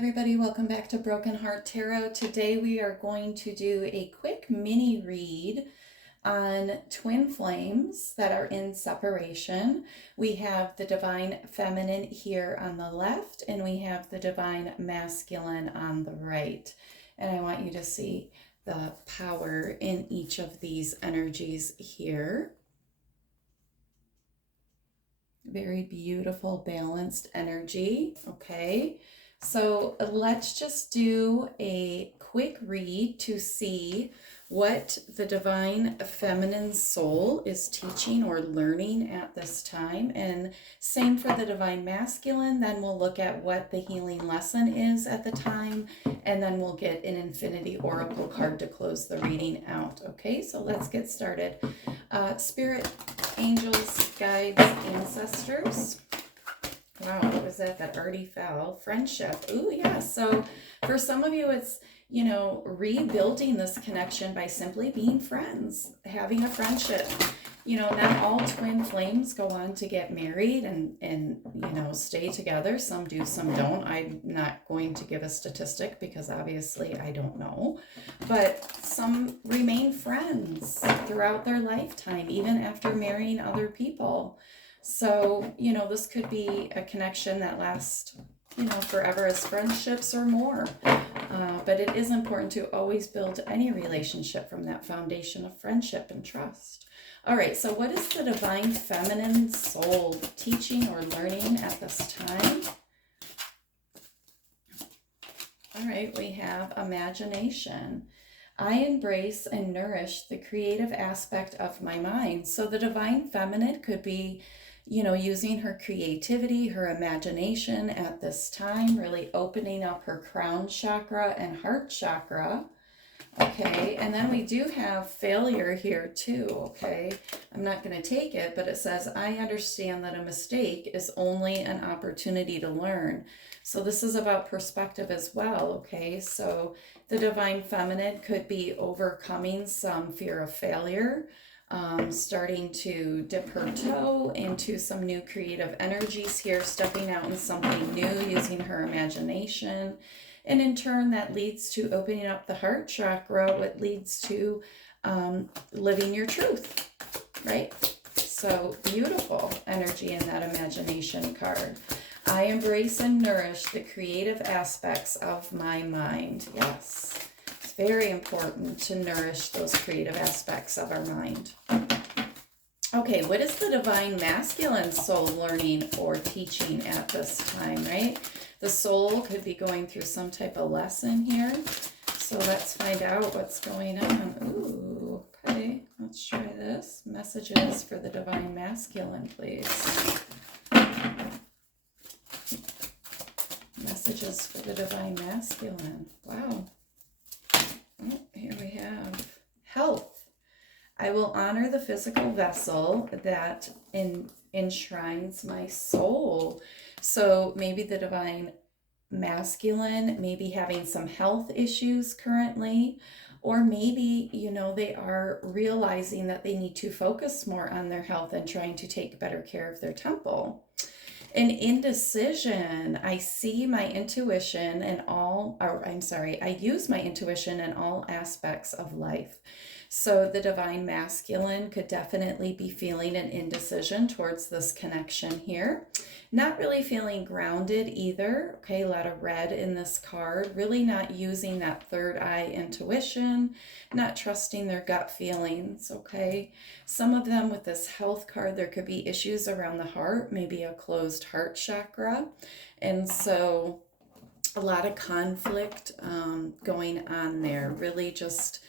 everybody, welcome back to Broken Heart Tarot. Today we are going to do a quick mini read on twin flames that are in separation. We have the divine feminine here on the left and we have the divine masculine on the right. And I want you to see the power in each of these energies here. Very beautiful, balanced energy. Okay, so let's just do a quick read to see what the divine feminine soul is teaching or learning at this time. And same for the divine masculine. Then we'll look at what the healing lesson is at the time. And then we'll get an infinity oracle card to close the reading out. Okay, so let's get started. Spirit, angels, guides, ancestors. Wow, what was that already fell? Friendship. Ooh, yeah. So for some of you, it's, rebuilding this connection by simply being friends, having a friendship. Not all twin flames go on to get married and stay together. Some do, some don't. I'm not going to give a statistic because obviously I don't know. But some remain friends throughout their lifetime, even after marrying other people. So, this could be a connection that lasts, forever as friendships or more. But it is important to always build any relationship from that foundation of friendship and trust. All right, so what is the divine feminine soul teaching or learning at this time? All right, we have imagination. I embrace and nourish the creative aspect of my mind. So the divine feminine could be, using her creativity, her imagination at this time, really opening up her crown chakra and heart chakra. Okay, and then we do have failure here too, okay? I'm not going to take it, but it says, I understand that a mistake is only an opportunity to learn. So this is about perspective as well, okay? So the divine feminine could be overcoming some fear of failure, starting to dip her toe into some new creative energies here, stepping out in something new, using her imagination. And in turn, that leads to opening up the heart chakra, what leads to living your truth, right? So beautiful energy in that imagination card. I embrace and nourish the creative aspects of my mind. Yes, it's very important to nourish those creative aspects of our mind. Okay, what is the divine masculine soul learning or teaching at this time, right? The soul could be going through some type of lesson here. So let's find out what's going on. Ooh, okay, let's try this. Messages for the divine masculine, please. Messages for the divine masculine. Wow. Oh, here we have health. I will honor the physical vessel that enshrines my soul. So maybe the divine masculine may be having some health issues currently, or maybe, they are realizing that they need to focus more on their health and trying to take better care of their temple. An indecision, I see my intuition in I use my intuition in all aspects of life. So the divine masculine could definitely be feeling an indecision towards this connection here. Not really feeling grounded either. Okay, a lot of red in this card. Really not using that third eye intuition, not trusting their gut feelings, okay? Some of them with this health card, there could be issues around the heart, maybe a closed heart chakra. And so a lot of conflict going on there. Really just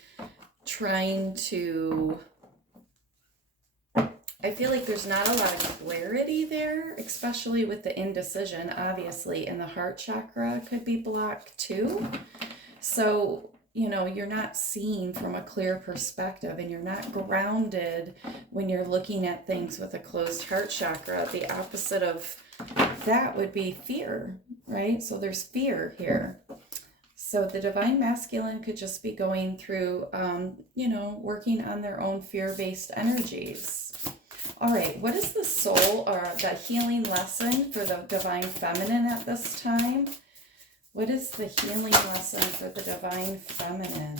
trying to, I feel like there's not a lot of clarity there, especially with the indecision, obviously, and the heart chakra could be blocked too. So, you're not seeing from a clear perspective and you're not grounded when you're looking at things with a closed heart chakra. The opposite of that would be fear, right? So there's fear here. So the divine masculine could just be going through, working on their own fear-based energies. All right, what is the soul or the healing lesson for the divine feminine at this time? What is the healing lesson for the divine feminine?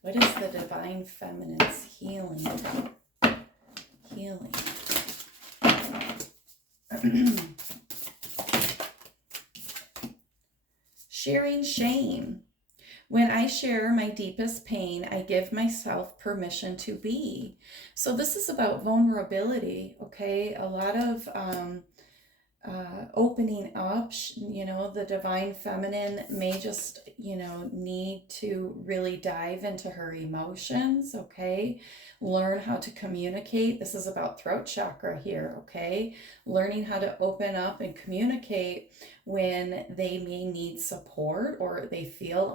What is the divine feminine's healing? Healing. Sharing shame. When I share my deepest pain, I give myself permission to be. So this is about vulnerability, okay? A lot of opening up, the divine feminine may just, need to really dive into her emotions, okay? Learn how to communicate. This is about throat chakra here, okay? Learning how to open up and communicate when they may need support or they feel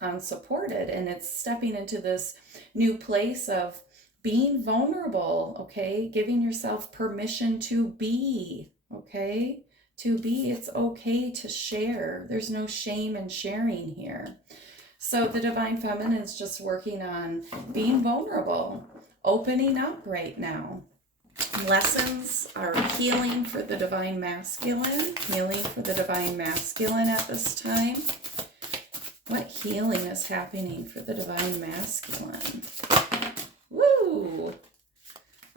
unsupported. And it's stepping into this new place of being vulnerable, okay? Giving yourself permission to be, okay? To be, it's okay to share. There's no shame in sharing here. So the divine feminine is just working on being vulnerable, opening up right now. Lessons are healing for the divine masculine, healing for the divine masculine at this time. What healing is happening for the divine masculine? Woo!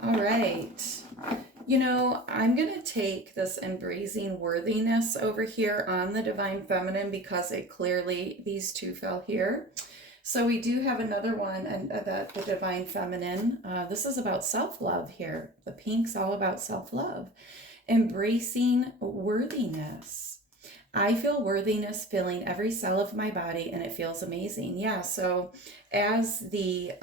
All right. I'm going to take this embracing worthiness over here on the divine feminine because it clearly, these two fell here. So we do have another one, and the divine feminine. This is about self-love here. The pink's all about self-love. Embracing worthiness. I feel worthiness filling every cell of my body, and it feels amazing. Yeah, so as the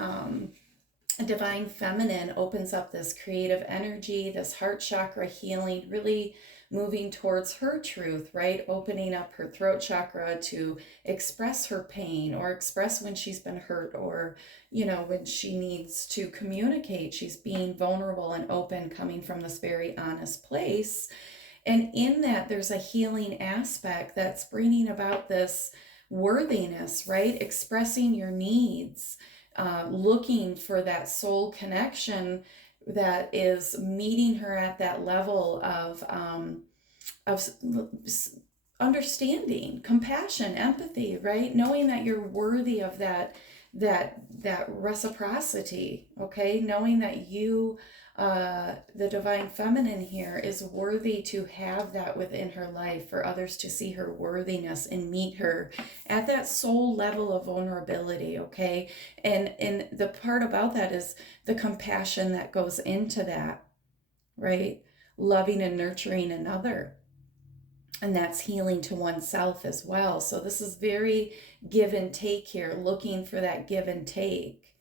divine feminine opens up this creative energy, this heart chakra healing, really moving towards her truth, right? Opening up her throat chakra to express her pain or express when she's been hurt or, when she needs to communicate. She's being vulnerable and open, coming from this very honest place. And in that, there's a healing aspect that's bringing about this worthiness, right? Expressing your needs, looking for that soul connection that is meeting her at that level of understanding, compassion, empathy, right? Knowing that you're worthy of that reciprocity, okay? Knowing that you, the divine feminine here, is worthy to have that within her life, for others to see her worthiness and meet her at that soul level of vulnerability, okay? And the part about that is the compassion that goes into that, right? Loving and nurturing another. And that's healing to oneself as well. So this is very give and take here, looking for that give and take.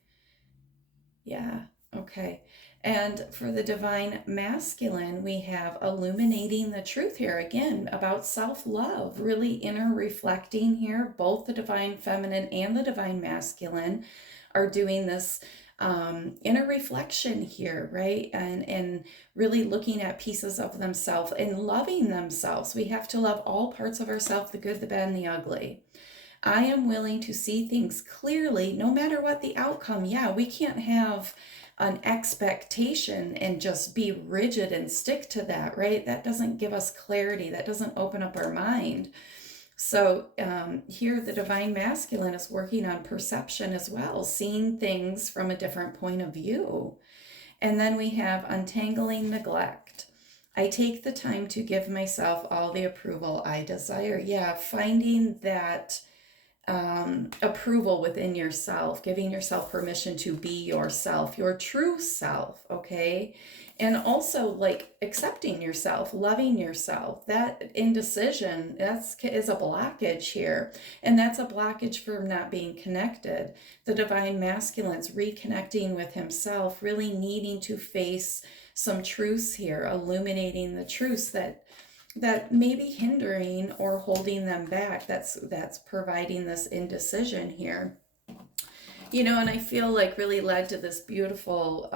Yeah, okay. And for the divine masculine, we have illuminating the truth here. Again, about self-love, really inner reflecting here. Both the divine feminine and the divine masculine are doing this inner reflection here, right? And really looking at pieces of themselves and loving themselves. We have to love all parts of ourselves, the good, the bad, and the ugly. I am willing to see things clearly, no matter what the outcome. Yeah, we can't have an expectation and just be rigid and stick to that, right? That doesn't give us clarity. That doesn't open up our mind. So here the divine masculine is working on perception as well, seeing things from a different point of view. And then we have untangling neglect. I take the time to give myself all the approval I desire. Yeah, finding that approval within yourself, giving yourself permission to be yourself, your true self, okay? And also like accepting yourself, loving yourself. That indecision, is a blockage here. And that's a blockage for not being connected. The divine masculine's reconnecting with himself, really needing to face some truths here, illuminating the truths that may be hindering or holding them back. That's providing this indecision here. And I feel like really led to this beautiful,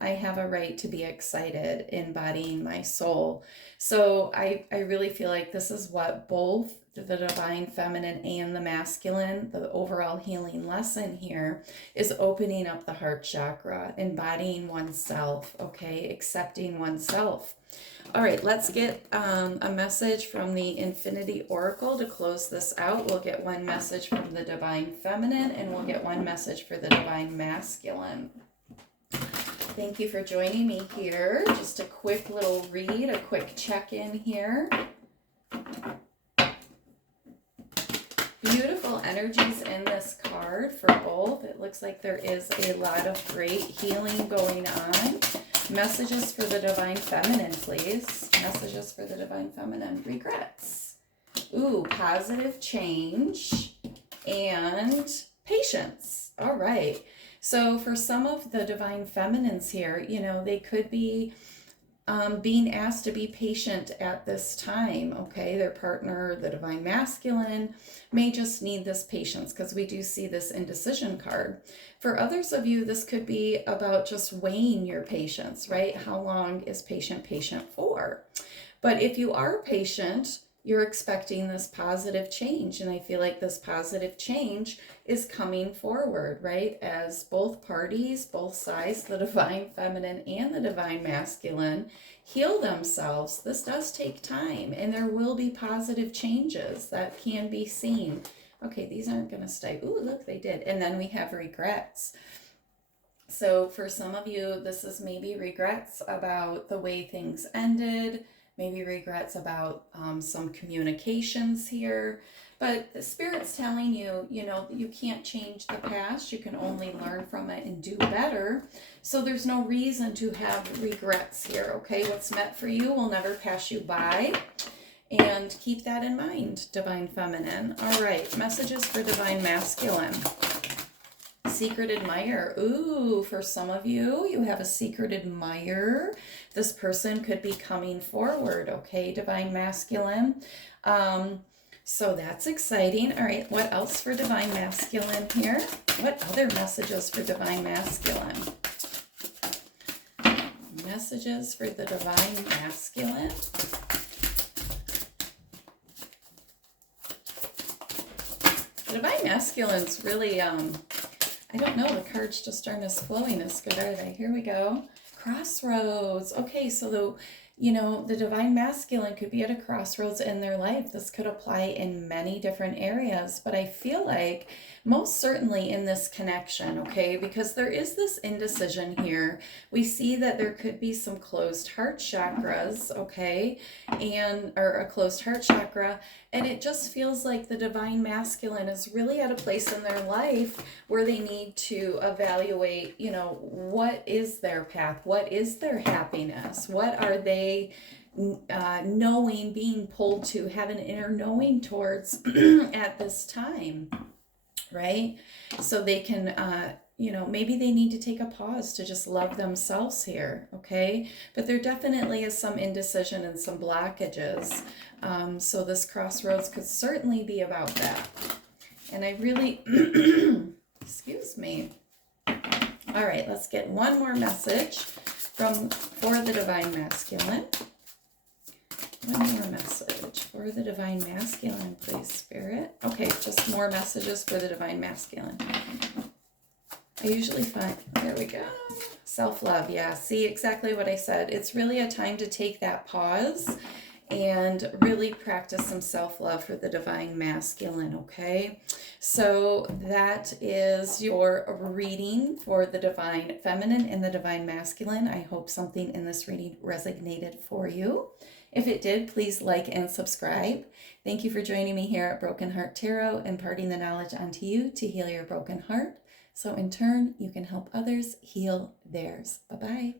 I have a right to be excited, embodying my soul. So I really feel like this is what both the divine feminine and the masculine, the overall healing lesson here is opening up the heart chakra, embodying oneself, okay, accepting oneself. All right, let's get a message from the Infinity Oracle to close this out. We'll get one message from the Divine Feminine, and we'll get one message for the Divine Masculine. Thank you for joining me here. Just a quick little read, a quick check-in here. Beautiful energies in this card for both. It looks like there is a lot of great healing going on. Messages for the Divine Feminine, please. Messages for the Divine Feminine. Regrets. Ooh, positive change and patience. All right. So for some of the Divine Feminines here, you know, they could be being asked to be patient at this time, okay? Their partner, the Divine Masculine, may just need this patience because we do see this indecision card. For others of you, this could be about just weighing your patience, right? How long is patient for? But if you are patient, you're expecting this positive change. And I feel like this positive change is coming forward, right? As both parties, both sides, the Divine Feminine and the Divine Masculine, heal themselves. This does take time, and there will be positive changes that can be seen. Okay, these aren't going to stay. Ooh, look, they did. And then we have regrets. So for some of you, this is maybe regrets about the way things ended, maybe regrets about some communications here. But the Spirit's telling you, you know, you can't change the past. You can only learn from it and do better. So there's no reason to have regrets here, okay? What's meant for you will never pass you by. And keep that in mind, Divine Feminine. All right, messages for Divine Masculine. Secret admirer. Ooh, for some of you, you have a secret admirer. This person could be coming forward, okay, Divine Masculine. So that's exciting. All right, what else for Divine Masculine here? What other messages for Divine Masculine? Messages for the Divine Masculine. The Divine Masculine's really, I don't know, the cards just aren't as flowing as good, are they? Here we go. Crossroads. Okay, so the Divine Masculine could be at a crossroads in their life. This could apply in many different areas, but I feel like most certainly in this connection, okay, because there is this indecision here. We see that there could be some closed heart chakras, okay, or a closed heart chakra, and it just feels like the Divine Masculine is really at a place in their life where they need to evaluate, what is their path? What is their happiness? What are they being pulled to, have an inner knowing towards at this time, right? So they can, maybe they need to take a pause to just love themselves here, okay? But there definitely is some indecision and some blockages. So this crossroads could certainly be about that. And I really, excuse me. All right, let's get one more message for the Divine Masculine. One more message for the Divine Masculine, please, Spirit. Okay, just more messages for the Divine Masculine. I usually find, there we go. Self-love, yeah. See exactly what I said. It's really a time to take that pause and really practice some self-love for the Divine Masculine, okay? So that is your reading for the Divine Feminine and the Divine Masculine. I hope something in this reading resonated for you. If it did, please like and subscribe. Thank you for joining me here at Broken Heart Tarot, imparting the knowledge onto you to heal your broken heart. So in turn, you can help others heal theirs. Bye-bye.